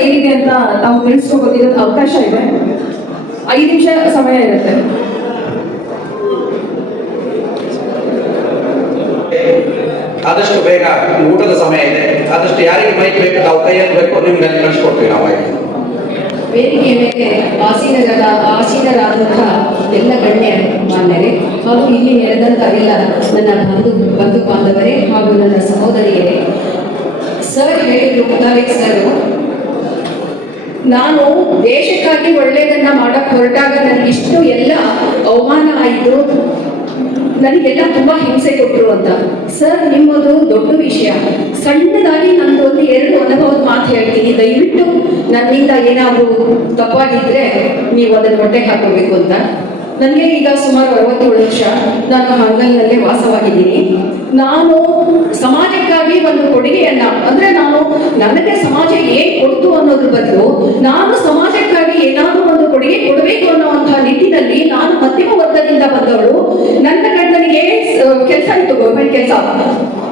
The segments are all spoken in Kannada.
ಹೇಗಿದೆ ಅಂತ ತಾವು ತಿಳಿಸ್ಕೋಬೋದಿರೋದು ಅವಕಾಶ ಇದೆ. 5 ನಿಮಿಷ ಸಮಯ ಇರುತ್ತೆ. ಆದಷ್ಟು ಬೇಗ ಊಟದ ಸಮಯ ಇದೆ. ಆದಷ್ಟು ಯಾರಿಗೆ ಮೈಕ್ ಬೇಕು ತಾವು ಕೈ ಹಾಕಬೇಕು, ನಿಮ್ಗೆ ಅಲ್ಲಿ ಕಳಿಸ್ಕೊಡ್ತೀವಿ ನಾವು. ವೇದಿಕೆ ಮೇಲೆ ಆಸೀನರಾದಂತಹ ಎಲ್ಲ ಗಣ್ಯ ಮಾನ್ಯರೇ ಹಾಗೂ ಇಲ್ಲಿ ನೆರೆದಂಥ ಎಲ್ಲ ನನ್ನ ಬಂಧು ಬಾಂಧವರೇ ಹಾಗೂ ನನ್ನ ಸಹೋದರಿಯರೇ, ಸರ್ ಹೇಳಿದ್ರು, ಮುತಾಲಿಕ್ ಸರ್, ನಾನು ದೇಶಕ್ಕಾಗಿ ಒಳ್ಳೆಯದನ್ನ ಮಾಡಕ್ ಹೊರಟಾಗ ನನಗಿಷ್ಟು ಎಲ್ಲ ಅವಮಾನ ಆಯಿತು, ನನಗೆಲ್ಲ ತುಂಬಾ ಹಿಂಸೆ ಕೊಟ್ಟರು ಅಂತ. ಸರ್, ನಿಮ್ಮದು ದೊಡ್ಡ ವಿಷಯ. ಸಣ್ಣದಾಗಿ ನಂದು 1-2 ಅನುಭವದ ಮಾತು ಹೇಳ್ತೀನಿ. ದಯವಿಟ್ಟು ನನ್ನಿಂದ ಏನಾದರೂ ತಪ್ಪಾಗಿದ್ರೆ ನೀವು ಅದನ್ನು ಹೊಟ್ಟೆಗೆ ಹಾಕೋಬೇಕು ಅಂತ. ನನಗೆ ಈಗ ಸುಮಾರು 67 ವರ್ಷ. ನಾನು ಹಾಂಗಲ್ನಲ್ಲೇ ವಾಸವಾಗಿದ್ದೀನಿ. ನಾನು ಸಮಾಜಕ್ಕಾಗಿ ಒಂದು ಕೊಡುಗೆಯನ್ನ, ಅಂದ್ರೆ ನನಗೆ ಸಮಾಜ ಏನ್ ಕೊಡ್ತು ಅನ್ನೋದ್ರ ಬದಲು ನಾನು ಸಮಾಜಕ್ಕಾಗಿ ಏನಾದರೂ ಒಂದು ಕೊಡುಗೆ ಕೊಡಬೇಕು ಅನ್ನುವಂತಹ ನಿಟ್ಟಿನಲ್ಲಿ ನಾನು ಮಧ್ಯಮ ವರ್ಗದಿಂದ ಬಂದವಳು. ನನ್ನ ಗಂಡನಿಗೆ ಕೆಲಸ ಇತ್ತು, ಗೌರ್ಮೆಂಟ್ ಕೆಲಸ.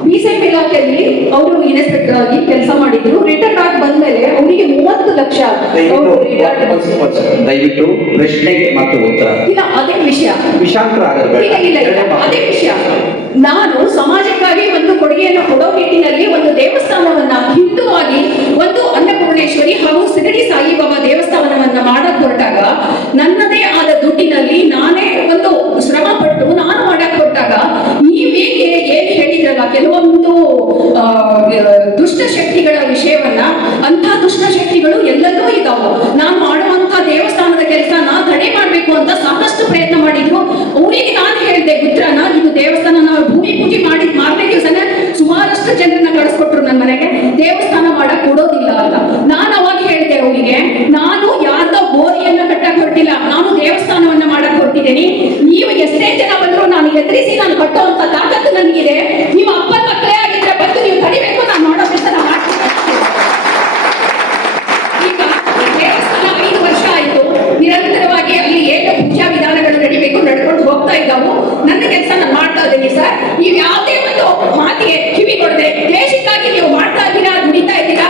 BCM ಇಲಾಖೆಯಲ್ಲಿ ಅವರು ಇನ್ಸ್ಪೆಕ್ಟರ್ ಆಗಿ ಕೆಲಸ ಮಾಡಿದ್ರು. ರಿಟರ್ನ್ ಆಗಿ ಬಂದ್ಮೇಲೆ ಅವರಿಗೆ 30 ಲಕ್ಷ. ದಯವಿಟ್ಟು ಪ್ರಶ್ನೆಗೆ ಮತ್ತು ಉತ್ತರ ಇಲ್ಲ, ಅದೇ ವಿಷಯ. ಅದೇ ವಿಷಯ. ನಾನು ಸಮಾಜಕ್ಕಾಗಿ ಒಂದು ಕೊಡುಗೆಯನ್ನು ಕೊಡೋ ನಿಟ್ಟಿನಲ್ಲಿ ಒಂದು ದೇವಸ್ಥಾನವನ್ನ, ಹಿಂದುವಾಗಿ ಒಂದು ಅನ್ನಪೂರ್ಣೇಶ್ವರಿ ಹಾಗೂ ಶಿರಡಿ ಸಾಯಿಬಾಬಾ ದೇವಸ್ಥಾನವನ್ನ ಮಾಡಕ್ ಹೊರಟಾಗ ನನ್ನದೇ ಆದ ದುಡ್ಡಿನಲ್ಲಿ ನಾನೇ ಒಂದು ಶ್ರಮ ಪಟ್ಟು ನಾನು ಮಾಡಕ್ ಹೊರಟಾಗ ನೀವೇಗೆ ಏನ್ ಹೇಳಿದ್ರಲ್ಲ, ಕೆಲವೊಂದು ದುಷ್ಟಶಕ್ತಿಗಳ ವಿಷಯವನ್ನ, ಅಂಥ ದುಷ್ಟಶಕ್ತಿಗಳು ಎಲ್ಲರೂ ಇದಾವೆ. ನಾನು ಮಾಡುವಂತ ದೇವಸ್ಥಾನದ ಕೆಲಸನ ತಡೆ ಮಾಡ್ಬೇಕು ಅಂತ ಸಾಕಷ್ಟು ಪ್ರಯತ್ನ ಮಾಡಿದ್ರು. ಅವರಿಗೆ ನಾನು ಹೇಳಿದೆ, ಗುತ್ರನ ಇದು ದೇವಸ್ಥಾನ, ನಾವು ಭೂಮಿ ಪೂಜೆ ಮಾಡಿದ್ ಮಾರನೇ ದಿವಸನ ಸುಮಾರಷ್ಟು ಜನರನ್ನ ಕಳಿಸ್ಕೊಟ್ರು ನನ್ನ ಮನೆಗೆ, ದೇವಸ್ಥಾನ ಮಾಡಕ್ ಕೊಡೋದಿಲ್ಲ ಅಂತ. ನಾನು ಅವಾಗ ಹೇಳಿದೆ ಅವರಿಗೆ, ನಾನು ಯಾರ್ದೋ ಗೋರಿಯನ್ನ ಕಟ್ಟಕ್ ಹೊರಟಿಲ್ಲ, ನಾನು ದೇವಸ್ಥಾನವನ್ನ ಮಾಡಕ್ ಹೊರಟಿದ್ದೀನಿ. ನೀವು ಎಷ್ಟೇ ಜನ ಬಂದ್ರು ನಾನು ಎದುರಿಸಿ ನಾನು ಕಟ್ಟುವಂತ ತಾಕತ್ತು ನನಗಿದೆ. ನೀವು ಅಪ್ಪನ ಮಕ್ಕಳೇ ಆಗಿದ್ರೆ ಬಂದು ನೀವು ತಡಿಬೇಕು, ನಾನು ಮಾಡೋ ಕೆಲಸ ಮಾಡ್ತೀನಿ. ಈಗ ದೇವಸ್ಥಾನ 5 ವರ್ಷ ಆಯ್ತು. ನಿರಂತರವಾಗಿ ಅಲ್ಲಿ ಏನು ಪೂಜಾ ವಿಧಾನಗಳು ನಡಿಬೇಕು ನಡ್ಕೊಂಡು ಹೋಗ್ತಾ ಇದ್ದಾವು. ನನ್ನ ಕೆಲಸ ನಾನು ಮಾಡ್ತಾ ಇದ್ದೀನಿ ಸರ್. ನೀವು ಯಾವುದೇ ಒಂದು ಮಾತಿಗೆ ಕಿವಿ ಕೊಡದೆ ದೇಶಕ್ಕಾಗಿ ನೀವು ಮಾಡ್ತಾ ಇದ್ದೀರಾ, ದುಡಿತಾ ಇದ್ದೀರಾ.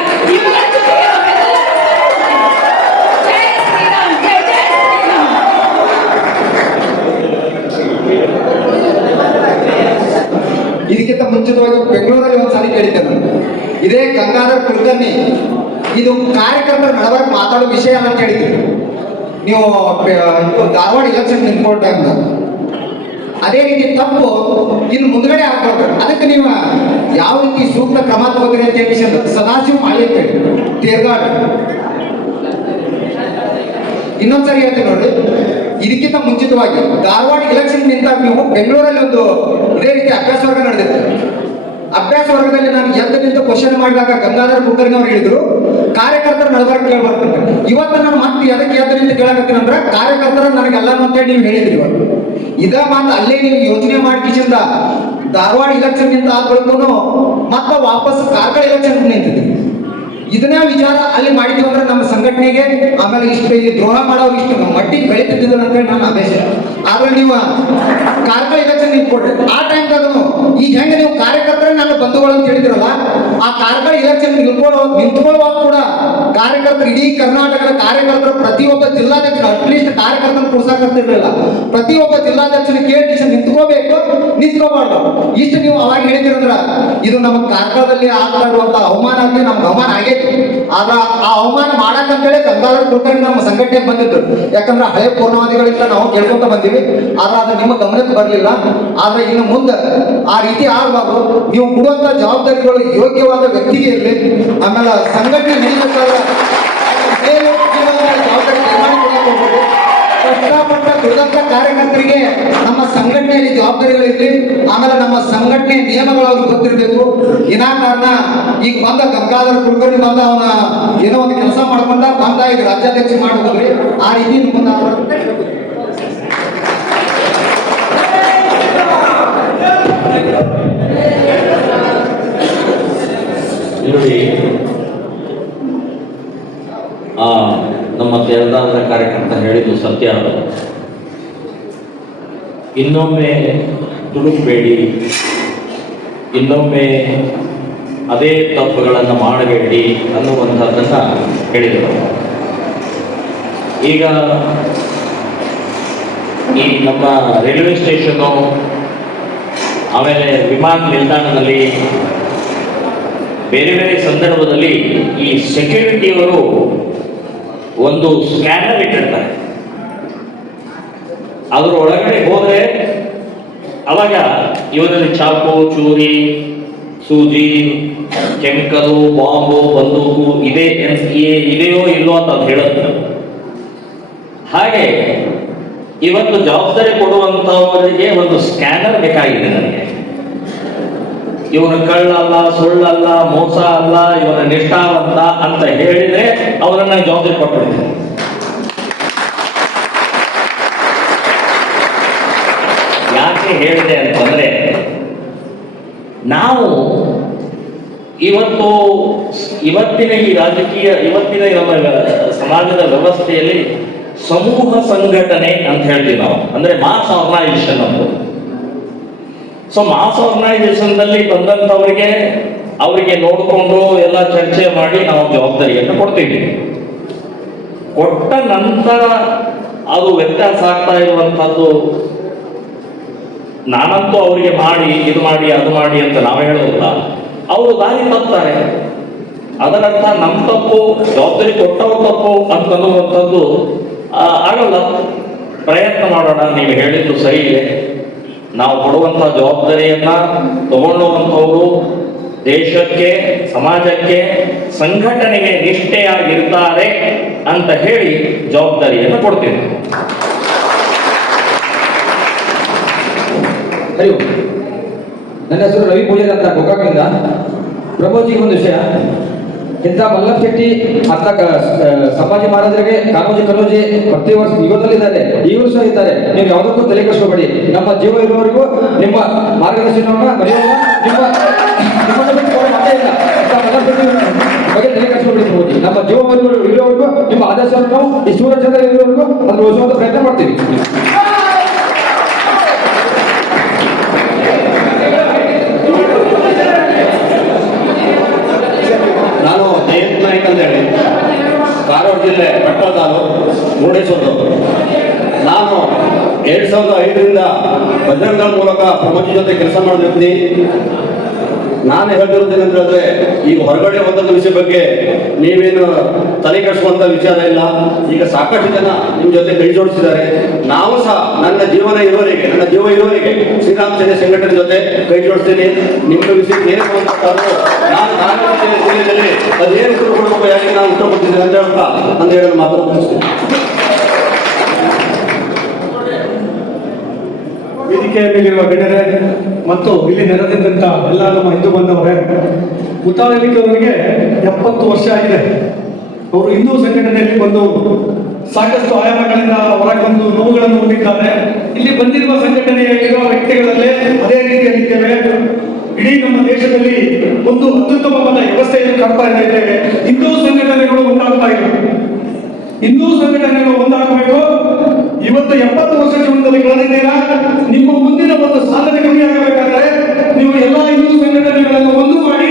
ಇದಕ್ಕಿಂತ ಮುಂಚಿತವಾಗಿ ಬೆಂಗಳೂರಲ್ಲಿ ಒಂದ್ಸಾರಿ ಕೇಳಿದ್ದೆ ನಾನು. ಇದೇ ಗಂಗಾಧರ್ ಕುಲಕರ್ಣಿ ಇದು ಕಾರ್ಯಕರ್ತರ ನಡವಳಿಕೆ ಮಾತಾಡೋ ವಿಷಯ ಅಂತ ಹೇಳಿದ್ರು. ನೀವು ಧಾರವಾಡ ಎಲೆಕ್ಷನ್ ನಿಂತ್ಕೊಂಡ ಟೈಮ್ನ ಅದೇ ರೀತಿ ತಪ್ಪು ಇನ್ನು ಮುಂದ್ಗಡೆ ಹಾಕೊಳ್ರಿ, ಅದಕ್ಕೆ ನೀವು ಯಾವ ರೀತಿ ಸೂಕ್ತ ಕ್ರಮ ತಗೋತೀರಿ ಅಂತ ಹೇಳಿ ಸದಾಶಿವ ಮಾಳಿ ಅಂತ ಹೇಳಿ ತೇರ್ಗಾಡ್. ಇನ್ನೊಂದ್ಸರಿ ಹೇಳ್ತೀನಿ ನೋಡ್ರಿ, ಇದಕ್ಕಿಂತ ಮುಂಚಿತವಾಗಿ ಧಾರವಾಡ ಎಲೆಕ್ಷನ್ ನಿಂತಾಗ ನೀವು ಬೆಂಗಳೂರಲ್ಲಿ ಒಂದು ಇದೇ ರೀತಿ ಅಭ್ಯಾಸ ವರ್ಗ ನಡೆದಿತ್ತು. ಅಭ್ಯಾಸ ವರ್ಗದಲ್ಲಿ ನಾನು ಎದ್ದು ನಿಂತು ಕ್ವಶನ್ ಮಾಡಿದಾಗ ಗಂಗಾಧರ್ ಕುಲಕರ್ಣಿ ಅವ್ರು ಹೇಳಿದ್ರು, ಕಾರ್ಯಕರ್ತರ ನಡವಳಿಕೆ ಕೇಳ್ಬರ್ತಂತೆ. ಇವತ್ತು ನಾನು ಮತ್ತೆ ಎದಕ್ಕೆ ಎದ್ದು ನಿಂತು ಕೇಳಕತ್ತೀನಿ ಅಂದ್ರೆ, ಕಾರ್ಯಕರ್ತರ ನನಗೆಲ್ಲ ಅಂತೇಳಿ ನೀವು ಹೇಳಿದ್ರಿ. ಇವತ್ತು ಇದ ಮಾತು ಅಲ್ಲೇ ನೀವು ಯೋಚನೆ ಮಾಡಿ ಕಿಶಿಂದ ಧಾರವಾಡ ಎಲೆಕ್ಷನ್ ನಿಂತ ಆದ್ರೂ ಮತ್ತೆ ವಾಪಸ್ ಕಾರ್ಕಳ ಎಲೆಕ್ಷನ್ ನಿಂತಿದ್ರಿ. ಇದನ್ನ ವಿಚಾರ ಅಲ್ಲಿ ಮಾಡಿದ್ವಿ ಅಂದ್ರೆ ನಮ್ಮ ಸಂಘಟನೆಗೆ ಆಮೇಲೆ ಇಷ್ಟು ಈ ದ್ರೋಹ ಮಾಡೋರು ಇಷ್ಟು ಮಟ್ಟಿಗೆ ಬೆಳೀತಿದ್ರು ಅಂತ ಹೇಳಿ ನಾನು ಆದೇಶ. ಆದ್ರೆ ನೀವು ಕಾರ್ಕಳ ಎಲೆಕ್ಷನ್ ನಿಂತ್ಕೊಡ್ರಿ. ಆ ಟೈಮ್ದಾಗ ಈಗ ಹೆಂಗೆ ನೀವು ಕಾರ್ಯಕರ್ತರ ನನ್ನ ಬಂಧುಗಳು ಅಂತ ಹೇಳಿದ್ರಲ್ಲ, ಆ ಕಾರ್ಕಳ ಎಲೆಕ್ಷನ್ ನಿಂತ್ಕೊಳ್ಳುವಾಗ ಕೂಡ ಕಾರ್ಯಕರ್ತರು, ಇಡೀ ಕರ್ನಾಟಕದ ಕಾರ್ಯಕರ್ತರು ಪ್ರತಿಯೊಬ್ಬ ಜಿಲ್ಲಾಧ್ಯಕ್ಷರು ಅಟ್ಲೀಸ್ಟ್ ಕಾರ್ಯಕರ್ತನ ಕೊಡ್ಸಾಕತ್ತಿರ್ಲಿಲ್ಲ. ಪ್ರತಿಯೊಬ್ಬ ಜಿಲ್ಲಾಧ್ಯಕ್ಷರು ಕೇಳಿ ನಿಂತ್ಕೋಬೇಕು, ನಿಂತ್ಕೋಬಾರ್ದು. ಇಷ್ಟು ನೀವು ಅವಾಗ ಹೇಳಿದಿರಂದ್ರ ಇದು ನಮ್ಮ ಕಾರ್ಕಳದಲ್ಲಿ ಆಗ್ತಾ ಇರುವಂತ ಅವಮಾನ ಅಂದ್ರೆ ನಮ್ಗೆ ಅವಮಾನ ಆಗೈತಿ. ಆದ್ರ ಆ ಅವಮಾನ ಮಾಡಕ್ಕಂತೇಳಿ ಗಂಗಾಧರ್ ಕುಲಕರ್ಣಿ ನಮ್ಮ ಸಂಘಟನೆಗೆ ಬಂದಿದ್ರು. ಯಾಕಂದ್ರೆ ಹಳೆ ಪೂರ್ಣವಾದಿಗಳಿಂದ ನಾವು ಕೇಳ್ಕೊಂತ ಬಂದಿವಿ. ಆದ್ರೆ ಅದು ನಿಮ್ಮ ಗಮನಕ್ಕೆ ಬರಲಿಲ್ಲ. ಆದ್ರೆ ಇನ್ನು ಮುಂದೆ ಆ ರೀತಿ ಆಗಬಾರ್ದು. ನೀವು ಕೊಡುವಂತ ಜವಾಬ್ದಾರಿಗಳು ಯೋಗ್ಯವಾದ ವ್ಯಕ್ತಿಗೆ ಇರಲಿ. ಆಮೇಲೆ ಸಂಘಟನೆ ನಡೀಬೇಕಾದ್ರೆ ಜವಾಬ್ದಾರಿ ತೀರ್ಮಾನಿಕೊಳ್ಳೋದು, ಕಷ್ಟಪಟ್ಟ ದುಡಿದಂತ ಕಾರ್ಯಕರ್ತರಿಗೆ ನಮ್ಮ ಸಂಘಟನೆಯಲ್ಲಿ ಜವಾಬ್ದಾರಿಗಳಿರ್ಲಿ. ಆಮೇಲೆ ನಮ್ಮ ಸಂಘಟನೆ ನಿಯಮಗಳು ಅವ್ರಿಗೆ ಗೊತ್ತಿರಬೇಕು. ವಿನಾಕಾರಣ ಈಗ ಬಂದ ಗಂಗಾಧರ್ ಕುಲಕರ್ಣಿ ಬಂದ ಅವನ ಏನೋ ಒಂದು ಕೆಲಸ ಮಾಡ್ಕೊಂಡ ಬಂದ ಈಗ ರಾಜ್ಯಾಧ್ಯಕ್ಷ ಮಾಡ್ಬೋದ್ರಿ. ಆ ರೀತಿ ಮುಂದೆ ನೋಡಿ, ನಮ್ಮ ತೆರದಾದ ಕಾರ್ಯಕರ್ತ ಹೇಳಿದ್ದು ಸತ್ಯ. ಇನ್ನೊಮ್ಮೆ ತುಡುಕಬೇಡಿ, ಇನ್ನೊಮ್ಮೆ ಅದೇ ತಪ್ಪುಗಳನ್ನು ಮಾಡಬೇಡಿ ಅನ್ನುವಂಥದ್ದನ್ನು ಹೇಳಿದರು. ಈಗ ಈ ನಮ್ಮ ರೈಲ್ವೆ ಸ್ಟೇಷನ್ನು ಆಮೇಲೆ ವಿಮಾನ ನಿಲ್ದಾಣದಲ್ಲಿ ಬೇರೆ ಬೇರೆ ಸಂದರ್ಭದಲ್ಲಿ ಈ ಸೆಕ್ಯೂರಿಟಿಯವರು ಒಂದು ಸ್ಕ್ಯಾನರ್ ಇಟ್ಟಿರ್ತಾರೆ. ಅದರ ಒಳಗಡೆ ಹೋದರೆ ಅವಾಗ ಇವರಲ್ಲಿ ಚಾಕು, ಚೂರಿ, ಸೂಜಿ, ಕೆಮಿಕಲು, ಬಾಂಬು, ಬಂದೂಕು ಇದೆಯೋ ಇಲ್ಲೋ ಅಂತ ಅದು ಹೇಳುತ್ತೆ. ಹಾಗೆ ಇವತ್ತು ಜವಾಬ್ದಾರಿ ಕೊಡುವಂಥವರಿಗೆ ಒಂದು ಸ್ಕ್ಯಾನರ್ ಬೇಕಾಗಿದೆ ನನಗೆ. ಇವನು ಕಳ್ಳಲ್ಲ, ಸುಳ್ಳಲ್ಲ, ಮೋಸ ಅಲ್ಲ, ಇವನ ನಿಷ್ಠಾವಂತ ಅಂತ ಹೇಳಿದ್ರೆ ಅವರನ್ನ ಜವಾಬ್ದಾರಿ ಕೊಟ್ಟಿರ್ತೀನಿ. ಯಾಕೆ ಹೇಳಿದೆ ಅಂತಂದ್ರೆ, ನಾವು ಇವತ್ತಿನ ಈ ರಾಜಕೀಯ, ಇವತ್ತಿನ ನಮ್ಮ ಸಮಾಜದ ವ್ಯವಸ್ಥೆಯಲ್ಲಿ ಸಮೂಹ ಸಂಘಟನೆ ಅಂತ ಹೇಳ್ತೀವಿ ನಾವು, ಅಂದ್ರೆ ಮಾಸ್ ಆರ್ಗನೈಸೇಷನ್ ಅಂತ. ಸೊ ಮಾಸ್ ಆರ್ಗನೈಸೇಷನ್ದಲ್ಲಿ ಅವರಿಗೆ ನೋಡಿಕೊಂಡು ಎಲ್ಲ ಚರ್ಚೆ ಮಾಡಿ ನಾವು ಜವಾಬ್ದಾರಿಯನ್ನು ಕೊಡ್ತೀವಿ. ಕೊಟ್ಟ ನಂತರ ಅದು ವ್ಯತ್ಯಾಸ ಆಗ್ತಾ ಇರುವಂಥದ್ದು, ನಾನಂತೂ ಅವರಿಗೆ ಮಾಡಿ ಇದು ಮಾಡಿ ಅದು ಮಾಡಿ ಅಂತ ನಾವು ಹೇಳೋದಿಲ್ಲ, ಅವರು ದಾರಿ ತಪ್ತಾರೆ. ಅದರರ್ಥ ನಮ್ಮ ತಪ್ಪು, ಜವಾಬ್ದಾರಿ ಕೊಟ್ಟವ್ರ ತಪ್ಪು ಅಂತನ್ನುವಂಥದ್ದು ಆಗಲ್ಲ. ಪ್ರಯತ್ನ ಮಾಡೋಣ. ನೀವು ಹೇಳಿದ್ದು ಸರಿ ಇದೆ. ನಾವು ಕೊಡುವಂಥ ಜವಾಬ್ದಾರಿಯನ್ನ ತಗೊಂಡುವಂಥವರು ದೇಶಕ್ಕೆ, ಸಮಾಜಕ್ಕೆ, ಸಂಘಟನೆಗೆ ನಿಷ್ಠೆಯಾಗಿರ್ತಾರೆ ಅಂತ ಹೇಳಿ ಜವಾಬ್ದಾರಿಯನ್ನು ಕೊಡ್ತೀನಿ. ಹರಿ ಓಂ. ನನ್ನ ಹೆಸರು ರವಿ ಪೂಜಾರಿ ಅಂತ, ಗೋಕಾಕ್ನಿಂದ. ಪ್ರಮೋದ್ಜಿ ಒಂದು ವಿಷಯ, ಇಂಥ ವಲ್ಲಭ್ ಶೆಟ್ಟಿ ಅಂತ ಸಂಭಾಜಿ ಮಹಾರಾಜರಿಗೆ ಕನ್ನೋಜಿ ಪ್ರತಿ ವರ್ಷ ಯುಗದಲ್ಲಿದ್ದಾರೆ, ಈಗಲೂ ಸಹ ಇದ್ದಾರೆ. ನೀವು ಯಾವುದಕ್ಕೂ ತಲೆ ಕೆಡಿಸ್ಕೋಬೇಡಿ. ನಮ್ಮ ಜೀವ ಇರುವವರೆಗೂ ನಿಮ್ಮ ಮಾರ್ಗದರ್ಶನವನ್ನ ಮರೆಯೋಲ್ಲ. ನಿಮ್ಮನ್ನು ಬಿಟ್ಟು ಮಾತೇ ಇಲ್ಲ. ಇಂಥ ವಲ್ಲಭ್ ಶೆಟ್ಟಿ ಬಗ್ಗೆ ತಲೆ ಕೆಡಿಸ್ಕೋಬೇಡಿ ಪ್ರಮೋದ್ಜಿ. ನಮ್ಮ ಜೀವ ಇರುವವರೆಗೂ ನಿಮ್ಮ ಆದರ್ಶವನ್ನು ನಾವು ಈ ಸೂರ್ಯಚಂದ್ರ ಇರುವವರೆಗೂ ಅದನ್ನು ಉಳಿಸುವಂತ ಪ್ರಯತ್ನ ಮಾಡ್ತೀವಿ. ನಾನು ಜಯಂತ್ ನಾಯ್ಕ್ ಅಂತ ಹೇಳಿ, ಕಾರವಾರ ಜಿಲ್ಲೆ ಭಟ್ಕಳ ತಾಲೂಕು ಮುರುಡೇಶ್ವರದವರು. ನಾನು 2005ರಿಂದ ಬಜರಂಗದಳ ಮೂಲಕ ಪ್ರಮೋಜಿ ಜೊತೆ ಕೆಲಸ ಮಾಡಿದ ವ್ಯಕ್ತಿ. ನಾನು ಹೇಳ್ತಿರೋದೇನಂತ ಹೇಳಿದ್ರೆ, ಈಗ ಹೊರಗಡೆ ಒಂದೊಂದು ವಿಷಯ ಬಗ್ಗೆ ನೀವೇನು ತಲೆ ಕೆಡಿಸುವಂತ ವಿಚಾರ ಇಲ್ಲ. ಈಗ ಸಾಕಷ್ಟು ಜನ ನಿಮ್ಮ ಜೊತೆ ಕೈ ಜೋಡಿಸಿದ್ದಾರೆ. ನಾವು ಸಹ ನನ್ನ ಜೀವ ಇರುವವರೆಗೆ ಶ್ರೀರಾಮ್ ಸೇನೆ ಸಂಘಟನೆ ಜೊತೆ ಕೈ ಜೋಡಿಸ್ತೀನಿ. ನಿಮ್ಮ ವಿಷಯಕ್ಕೆ ಏನು ಸಂಬಂಧಪಟ್ಟಾದರೂ ನಾನು ಕಾರವಾರ ಜಿಲ್ಲೆಯಲ್ಲಿ ಅದೇನು ಉತ್ತರ ಕೊಡಬೇಕು, ಯಾಕೆ ನಾನು ಉತ್ತರ ಕೊಡ್ತೀನಿ ಅಂತ ಹೇಳ್ತಾ ಅಂತ ಹೇಳಲು ಮಾತ್ರ ಮುಗಿಸ್ತೀನಿ. ವೇದಿಕೆಯ ಮೇಲಿರುವ ಗಣ್ಯರೇ ಮತ್ತು ಇಲ್ಲಿ ನೆರೆದಿದ್ದಂಥ ಎಲ್ಲ ನಮ್ಮ ಹಿಂದೂ ಬಂದವರೇ, ಮುತಾಲಿಕ್ ಅವರಿಗೆ 70 ವರ್ಷ ಆಗಿದೆ. ಅವರು ಹಿಂದೂ ಸಂಘಟನೆಯಲ್ಲಿ ಬಂದು ಸಾಕಷ್ಟು ಆಯಾಮಗಳಿಂದ ಹೊರಗೆ ಬಂದು ನೋವುಗಳನ್ನು ಹೊಂದಿದ್ದಾರೆ. ಇಲ್ಲಿ ಬಂದಿರುವ ಸಂಘಟನೆಯಲ್ಲಿರುವ ವ್ಯಕ್ತಿಗಳಲ್ಲೇ ಅದೇ ರೀತಿಯಲ್ಲಿದ್ದೇವೆ. ಇಡೀ ನಮ್ಮ ದೇಶದಲ್ಲಿ ಒಂದು ಅತ್ಯುತ್ತಮವಾದ ವ್ಯವಸ್ಥೆಯನ್ನು ಕಾಡ್ತಾ ಇದ್ದೇವೆ. ಹಿಂದೂ ಸಂಘಟನೆಗಳು ಒಂದಾಗ್ತಾ ಇಲ್ಲ. ಹಿಂದೂ ಸಂಘಟನೆಗಳು ಒಂದಾಗಬೇಕು. ಇವತ್ತು 70 ವರ್ಷ ಜೀವನದಲ್ಲಿ ಕಳೆದಿದ್ದೀರಾ. ನಿಮ್ಮ ಮುಂದಿನ ಒಂದು ಸಾಧನೆ ಕಮ್ಮಿ ಆಗಬೇಕಾದ್ರೆ ನೀವು ಎಲ್ಲ ಹಿಂದೂ ಸಂಘಟನೆಗಳನ್ನು ಒಂದು ಮಾಡಿ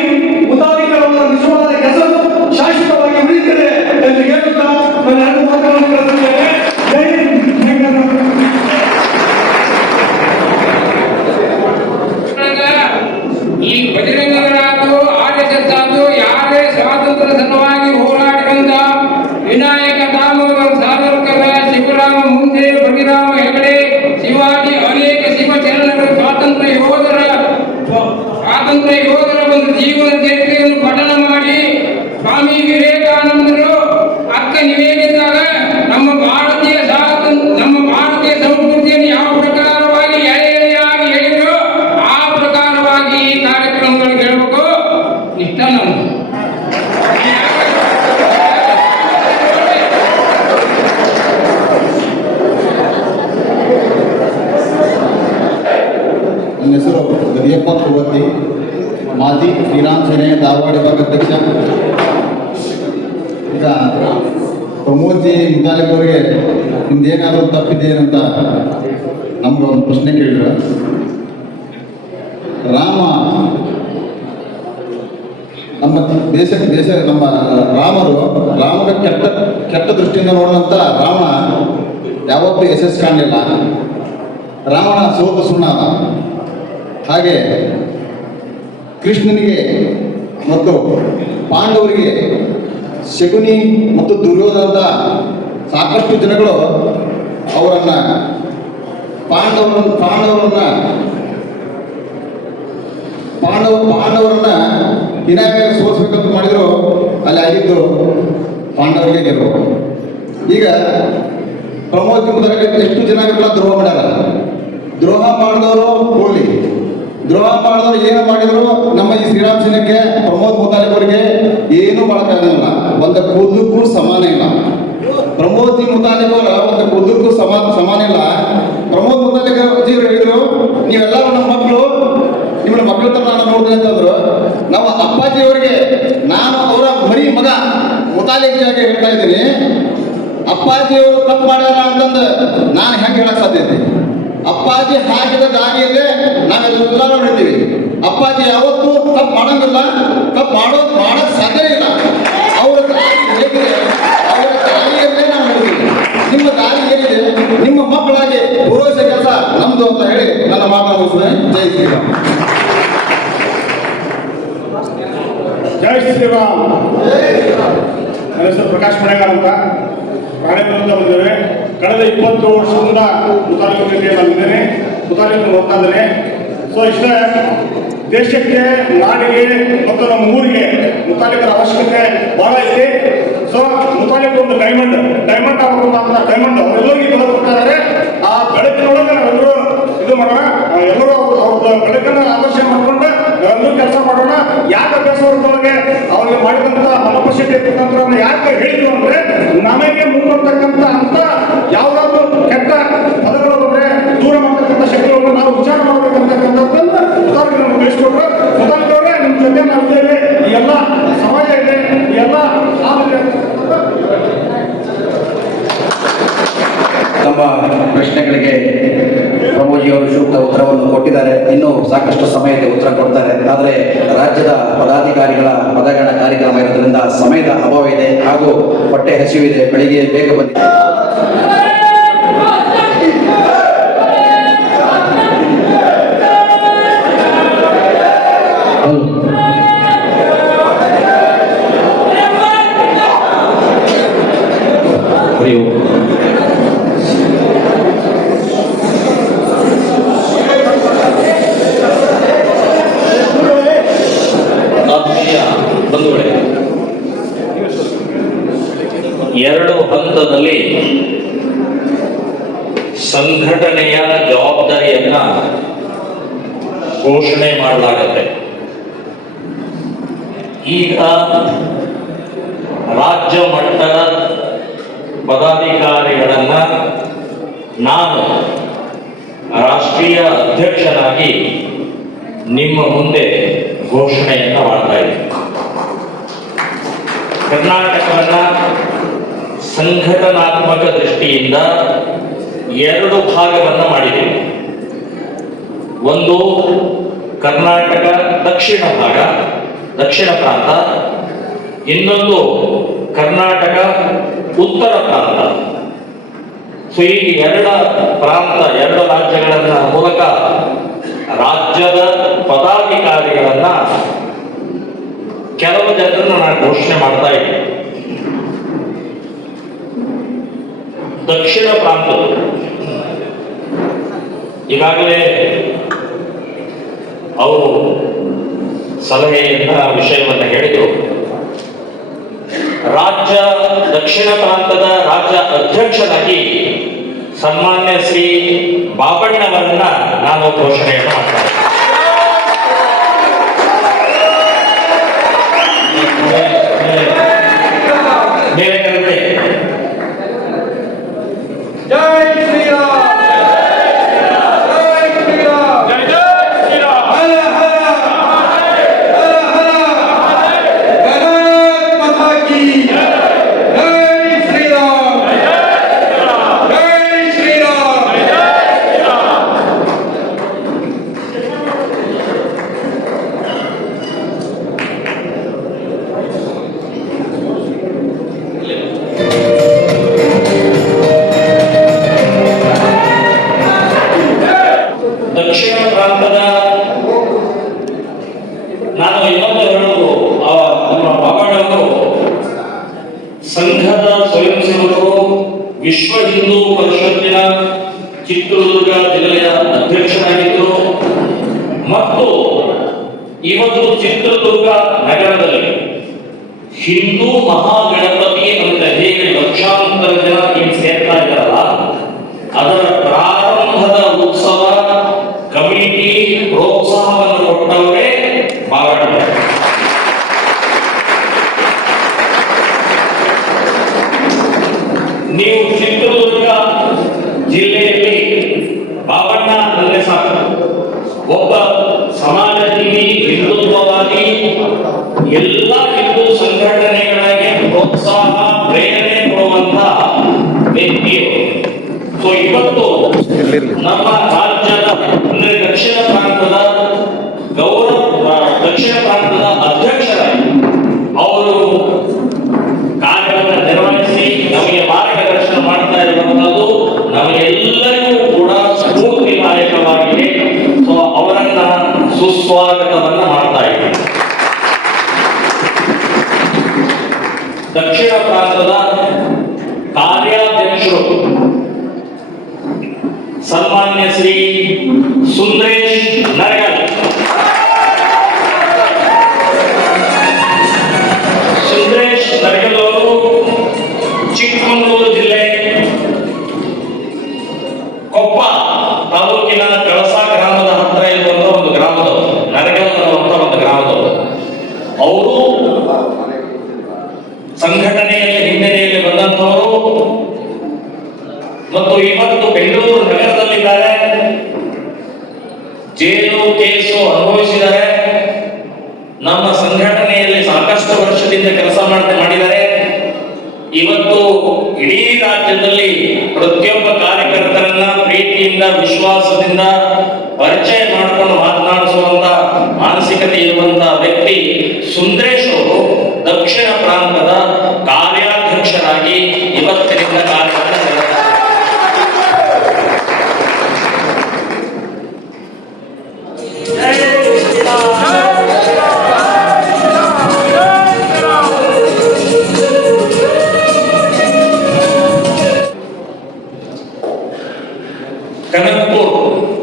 ಮುತಾಲಿಕ್ ಅವರ ನಿಜವಾದ ಹೆಸರು ಶಾಶ್ವತವಾಗಿ ಉಳಿಯುತ್ತದೆ ಎಂದು ಹೇಳುತ್ತಾ ನಾನು 2 ಮಾತುಗಳನ್ನು ಕಳಿಸುತ್ತೇನೆ. ಜೈ ಹಿಂದ್. ಈ ಬಜರಂಗರಾಜು RSS ಆದು ಯಾರೇ ಸ್ವಾತಂತ್ರ್ಯ ಸಲುವಾಗಿ ಹೋರಾಡಿದಂತ ವಿನಾಯಕ ದಾಮೋದರ ಸಾವರ್ಕರ, ಶಿವರಾಮ ಮುಂದೆ, ಬಲಿರಾಮ ಹೆಗಡೆ, ಶಿವಾಜಿ, ಅನೇಕ ಶಿವಚರಣರು ಸ್ವಾತಂತ್ರ್ಯ ಯೋಧರ ಒಂದು ಜೀವನ ಚರಿತ್ರೆಯನ್ನು ಪಠಣ ಮಾಡಿ ಸ್ವಾಮಿ ವಿವೇಕಾನಂದರು ಅಕ್ಕ ನಿವೇದಿಸಿದಾಗ ನಮ್ಮ ಭಾರತೀಯ ಸಂಸ್ಕೃತಿಯನ್ನು ಯಾವ ಪ್ರಕಾರವಾಗಿ ಎಳೆಯಾಗಿ ಹೇಳಿದ್ರು ಆ ಪ್ರಕಾರವಾಗಿ ಈ ಕಾರ್ಯಕ್ರಮಗಳಿಗೆ ಹೇಳಬೇಕು. ಇಷ್ಟ ನಮ್ದು. ನನ್ನ ಹೆಸರು ಗದಿಯಪ್ಪ ಕುವತ್ತಿ, ಮಾಜಿ ಶ್ರೀರಾಮ್ ಸೇನೆಯ ಧಾರವಾಡ ವಿಭಾಗಾಧ್ಯಕ್ಷ. ಈಗ ಪ್ರಮೋದ್ಜಿ ಮುತಾಲಿಕ್ ಅವರಿಗೆ ನಿಮ್ದೇನಾದರೂ ತಪ್ಪಿದ್ದೇನಂತ ನಮ್ಗೆ ಒಂದು ಪ್ರಶ್ನೆ ಕೇಳಿದ್ರು. ರಾಮ ನಮ್ಮ ದೇಶ ನಮ್ಮ ರಾಮನ ಕೆಟ್ಟ ದೃಷ್ಟಿಯಿಂದ ನೋಡಿದಂಥ ರಾಮ ಯಾವತ್ತೂ ಯಶಸ್ಸು ಕಾಣಲಿಲ್ಲ. ರಾವಣ ಸೋತು ಸುಣ್ಣ. ಹಾಗೆ ಕೃಷ್ಣನಿಗೆ ಮತ್ತು ಪಾಂಡವರಿಗೆ ಶಕುನಿ ಮತ್ತು ದುರ್ಯೋಧನದ ಸಾಕಷ್ಟು ಜನಗಳು ಅವರನ್ನ ಪಾಂಡವರನ್ನ ಹಿನಾಯ ಸೋಲಿಸ್ಬೇಕಂತ ಮಾಡಿದ್ರು. ಅಲ್ಲಿ ಆಗಿದ್ದು ಪಾಂಡವರಿಗೆ ಗೆಲುವು. ಈಗ ಪ್ರಮೋದ್ ಮುತಾಲಿಕ್ ಎಷ್ಟು ಜನ ದ್ರೋಹ ಮಾಡ್ಯಾರ. ದ್ರೋಹ ಮಾಡಿದವರು ಹೋಗ್ಲಿ, ದ್ರೋಹ ಮಾಡಿದವರು ಏನು ಮಾಡಿದ್ರು ನಮ್ಮ ಈ ಶ್ರೀರಾಮ್ ಸೇನೆಗೆ ಪ್ರಮೋದ್ ಮುತಾಲಿಕ್ ಅವರಿಗೆ ಏನೂ ಮಾಡೋಕ್ಕಾಗಲ್ಲ. ಒಂದು ಕೂದಲಕ್ಕೂ ಸಮಾನ ಇಲ್ಲ. ಪ್ರಮೋದ್ ಮುತಾಲಿಕ್ ಅವರ ಒಂದು ಕೂದಲಕ್ಕೂ ಸಮಾನ ಇಲ್ಲ. ಪ್ರಮೋದ್ ಮುತಾಲಿಕ್ ಜಿ ಹೇಳಿದ್ರು, ನೀವೆಲ್ಲ ನಮ್ಮ ಮಕ್ಕಳು, ನಿಮ್ಮ ಮಕ್ಕಳ ತರ ನಾನು ನೋಡ್ತೀನಿ ಅಂತಂದ್ರು. ನಾವು ಅಪ್ಪಾಜಿ ಅವರಿಗೆ ನಾನು ಅವರ ಮರಿ ಮಗ ಮುತಾಲಿಕ್ ಜಾಗ ಹೇಳ್ತಾ ಇದ್ದೀನಿ. ಅಪ್ಪಾಜಿ ಅವರು ತಪ್ಪು ಮಾಡ್ಯಾರ ಅಂತಂದು ನಾನು ಹೆಂಗೆ ಹೇಳಕ್ ಸಾಧ್ಯತೆ? ಅಪ್ಪಾಜಿ ಹಾಕಿದ ದಾರಿಯಲ್ಲೇ ನಾವೆಲ್ಲರೂ ನಡೀತೀವಿ. ಅಪ್ಪಾಜಿ ಯಾವತ್ತೂ ತಪ್ಪು ಮಾಡಂಗಿಲ್ಲ, ತಪ್ಪು ಮಾಡಕ್ ಸಾಧ್ಯ ಇಲ್ಲ. ಅವರ ದಾರಿ ಹೇಗಿದೆ ಅವರ ದಾರಿಯಲ್ಲೇ ನಾವು ನಡೀತೀವಿ. ನಿಮ್ಮ ದಾರಿ ಏನಿದೆ ನಿಮ್ಮ ಮಕ್ಕಳಾಗಿ ಪೂರೈಸೋ ಕೆಲಸ ನಮ್ದು ಅಂತ ಹೇಳಿ ನನ್ನ ಮಾತನ್ನು ಮುಗಿಸ್ತೇನೆ. ಜೈ ಶ್ರೀರಾಮ್. ಜೈ ಶ್ರೀರಾಮ್. ನನ್ನ ಹೆಸರು ಪ್ರಕಾಶ್ ಮಳೆಗಾರ್ ಅಂತ ಕಾರ್ಯಕ್ರಮದಿಂದ ಬಂದಿದ್ದೇವೆ. ಕಳೆದ 20 ವರ್ಷದಿಂದ ಮುತಾಲಿಕರಿಗೆ ನಾನಿದ್ದೇನೆ, ಮುತಾಲಿಕರು ನೋಡ್ತಾ ಇದ್ದೇನೆ. ಸೊ ಇಷ್ಟೇ, ದೇಶಕ್ಕೆ, ನಾಡಿಗೆ ಮತ್ತು ನಮ್ಮ ಊರಿಗೆ ಮುತಾಲಿಕರ ಅವಶ್ಯಕತೆ ಬಹಳ ಐತಿ. ಸೊ ಮುತಾಲಿಕ ಒಂದು ಡೈಮಂಡ್ ಆಗಬೇಕು ಅಂತ ಡೈಮಂಡ್ ಅವರೆಲ್ಲರಿಗೂ ಕೊಡ್ತಾರೆ. ಆ ಬೆಳಕಿನೊಳಗೆ ನಾವೆಲ್ಲರೂ ಇದು ಮಾಡೋಣ, ಎಲ್ಲರೂ ಅವ್ರದ್ದು ಬೆಳಕನ್ನು ಆಕರ್ಷಣೆ ಮಾಡ್ಕೊಂಡು ನಾವೆಲ್ಲರೂ ಕೆಲಸ ಮಾಡೋಣ. ಯಾಕೆ ಅಭ್ಯಾಸ ವರ್ಗದೊಳಗೆ ಅವ್ರಿಗೆ ಮಾಡಿದಂತ ಮನೋಪಶಕ್ತಿ ತಂತ್ರವನ್ನು ಯಾಕೆ ಹೇಳಿದ್ರು ಅಂದ್ರೆ, ನಮಗೆ ಮುಂಬರ್ತಕ್ಕಂಥ ಅಂತ ಯಾವ್ದಾದ್ರು ಕೆಟ್ಟ ಪದಗಳು ಬಂದ್ರೆ ದೂರ ಮಾಡ್ತಕ್ಕಂಥ ಶಕ್ತಿಗಳನ್ನು ನಾವು ವಿಚಾರ ಮಾಡಬೇಕಂತಕ್ಕಂಥದ್ದನ್ನ ಮುತಾಲಿಕರು ನಮ್ಗೆ ತಿಳಿಸ್ಕೊಟ್ರು. ಮುತಾಲಿಕರವರೇ ನಿಮ್ಮ ಜೊತೆ ನಾವು ಇದ್ದೇವೆ. ಈ ಎಲ್ಲ ಸಮಾಜ ಇದೆ, ಈ ಎಲ್ಲ ಆಮೇಲೆ ನಮ್ಮ ಪ್ರಶ್ನೆಗಳಿಗೆ ಪ್ರಮೋಜಿ ಅವರು ಸೂಕ್ತ ಉತ್ತರವನ್ನು ಕೊಟ್ಟಿದ್ದಾರೆ. ಇನ್ನೂ ಸಾಕಷ್ಟು ಸಮಯದ ಉತ್ತರ ಕೊಡ್ತಾರೆ. ಆದರೆ ರಾಜ್ಯದ ಪದಾಧಿಕಾರಿಗಳ ಪದಗ್ರಹಣ ಕಾರ್ಯಕ್ರಮ ಇರೋದ್ರಿಂದ ಸಮಯದ ಅಭಾವ ಇದೆ, ಹಾಗೂ ಹೊಟ್ಟೆ ಹಸಿವಿದೆ. ಬೆಳಿಗ್ಗೆ ಬೇಗ ಬಂದು ಬಂಧುಗಳೇ, 2 ಹಂತದಲ್ಲಿ ಸಂಘಟನೆಯ ಜವಾಬ್ದಾರಿಯನ್ನ ಘೋಷಣೆ ಮಾಡಲಾಗುತ್ತೆ. ಈಗ ರಾಜ್ಯ ಮಟ್ಟದ ಪದಾಧಿಕಾರಿಗಳನ್ನ ನಾನು ರಾಷ್ಟ್ರೀಯ ಅಧ್ಯಕ್ಷನಾಗಿ ನಿಮ್ಮ ಮುಂದೆ ಘೋಷಣೆಯನ್ನ ಮಾಡ್ತಾ ಇದ್ದೀನಿ. ಕರ್ನಾಟಕವನ್ನ ಸಂಘಟನಾತ್ಮಕ ದೃಷ್ಟಿಯಿಂದ 2 ಭಾಗವನ್ನ ಮಾಡಿದ್ದೀವಿ. ಒಂದು ಕರ್ನಾಟಕ ದಕ್ಷಿಣ ಭಾಗ, ದಕ್ಷಿಣ ಪ್ರಾಂತ, ಇನ್ನೊಂದು ಕರ್ನಾಟಕ ಉತ್ತರ ಪ್ರಾಂತ. ಸೊ ಈ 2 ಪ್ರಾಂತ, 2 ರಾಜ್ಯಗಳನ್ನ ಮೂಲಕ ರಾಜ್ಯದ ಪದಾಧಿಕಾರಿಗಳನ್ನ ಕೆಲವು ಜನರನ್ನು ನಾನು ಘೋಷಣೆ ಮಾಡ್ತಾ ಇದ್ದೀನಿ. ದಕ್ಷಿಣ ಪ್ರಾಂತದ ಈಗಾಗಲೇ ಅವರು ಸಲಹೆಯನ್ನ ವಿಷಯವನ್ನ ಹೇಳಿದರು. ದಕ್ಷಿಣ ಪ್ರಾಂತದ ರಾಜ್ಯ ಅಧ್ಯಕ್ಷರಾಗಿ ಸನ್ಮಾನ್ಯ ಶ್ರೀ ಬಾಬಣ್ಣವರನ್ನ ನಾನು ಘೋಷಣೆಯನ್ನು ಮಾಡ್ತಾ ಇದ್ದೀನಿ. ಸಂಘದ ಸ್ವಯಂ ಸೇವಕರು ವಿಶ್ವ ಹಿಂದೂ ಪರಿಷತ್ತಿನ ಚಿತ್ರದುರ್ಗ ಜಿಲ್ಲೆಯ ಅಧ್ಯಕ್ಷರಾಗಿದ್ದರು ಮತ್ತು ಇವತ್ತು ಚಿತ್ರದುರ್ಗ ನಗರದಲ್ಲಿ ಹಿಂದೂ ಮಹಾಗಣಪತಿ ಅಂತ ಹೇಗೆ ಲಕ್ಷಾಂತರ ಜನ ಇಲ್ಲಿ ಸೇರ್ತಾ ಇದ್ದಾರಲ್ಲ, ಅದರ ಪ್ರಾರಂಭದ ಉತ್ಸವ ಕಮಿಟಿ ಪ್ರೋತ್ಸಾಹವನ್ನು ಕೊಟ್ಟವರೇ ಮಾರಾಟ. ನೀವು ಚಿತ್ರದುರ್ಗ ಜಿಲ್ಲೆಯಲ್ಲಿ ಬಾಬಣ್ಣ ಅಂದ್ರೆ ಸಾಕು, ಒಬ್ಬ ಸಮಾಜಜೀವಿ, ಹಿಂದುತ್ವವಾದಿ, ಎಲ್ಲ ಹಿಂದೂ ಸಂಘಟನೆಗಳಿಗೆ ಪ್ರೋತ್ಸಾಹ ಪ್ರೇರಣೆ ಕೊಡುವಂತ ವ್ಯಕ್ತಿಯು. ಸೊ ಇವತ್ತು ನಮ್ಮ ರಾಜ್ಯದ ಅಂದ್ರೆ ದಕ್ಷಿಣ ಪ್ರಾಂತದ ದಕ್ಷಿಣ ಪ್ರಾಂತದ ಅಧ್ಯಕ್ಷರಾಗಿ ಅವರು ಕಾರ್ಯವನ್ನು ನಿರ್ವಹಿಸಿ ನಮಗೆ ಮಾರ್ಗದರ್ಶನ ಮಾಡ್ತಾ ಇರುವಂತದ್ದು ನಮಗೆಲ್ಲರಿಗೂ ಕೂಡ ಸ್ಫೂರ್ತಿದಾಯಕವಾಗಿದೆ. ಸೊ ಅವರನ್ನ ಸುಸ್ವಾಗತವನ್ನ ಮಾಡ್ತಾ ಇದ್ದೀವಿ. ದಕ್ಷಿಣ ಪ್ರಾಂತದ ಕಾರ್ಯಾಧ್ಯಕ್ಷರು ಸನ್ಮಾನ್ಯ ಶ್ರೀ ಸುಂದರೇಶ್ ನರಗಲ್. ಸುಂದರೇಶ್ ನರಗಲ್ ಅವರು ಚಿಕ್ಕಮಗಳೂರು ಜಿಲ್ಲೆ ಕೊಪ್ಪ ತಾಲೂಕಿನ ಕಳಸ ಗ್ರಾಮದ ಹತ್ತಿರ ಇರುವಂತ ಒಂದು ಗ್ರಾಮದವರು, ನರಗಲ್ ಅನ್ನುವಂತ ಒಂದು ಗ್ರಾಮದವರು. ಅವರು ಸಂಘಟನೆಯಲ್ಲಿ ಹಿನ್ನೆಲೆಯಲ್ಲಿ ಬಂದಂತವರು ಮತ್ತು ಇವತ್ತು ಬೆಂಗಳೂರು ನಗರದಲ್ಲಿದ್ದಾರೆ. ಜೈಲು ಕೇಸು ಅನುಭವಿಸಿದ್ದಾರೆ. ನಮ್ಮ ಸಂಘಟನೆಯಲ್ಲಿ ಸಾಕಷ್ಟು ವರ್ಷದಿಂದ ಕೆಲಸ ಮಾಡಿದ್ದಾರೆ. ಇವತ್ತು ಇಡೀ ರಾಜ್ಯದಲ್ಲಿ ಪ್ರತಿಯೊಬ್ಬ ಕಾರ್ಯಕರ್ತರನ್ನ ಪ್ರೀತಿಯಿಂದ ವಿಶ್ವಾಸದಿಂದ ಪರಿಚಯ ಮಾಡಿಕೊಂಡು ಮಾತನಾಡಿಸುವಂತ ಮಾನಸಿಕತೆ ಇರುವಂತಹ ವ್ಯಕ್ತಿ ಸುಂದರೇಶ್ ಅವರು ದಕ್ಷಿಣ ಪ್ರಾಂತದ ಕಾರ್ಯಾಧ್ಯಕ್ಷರಾಗಿ ಇವತ್ತಿನಿಂದ ಕಾರ್ಯಕ್ರಮ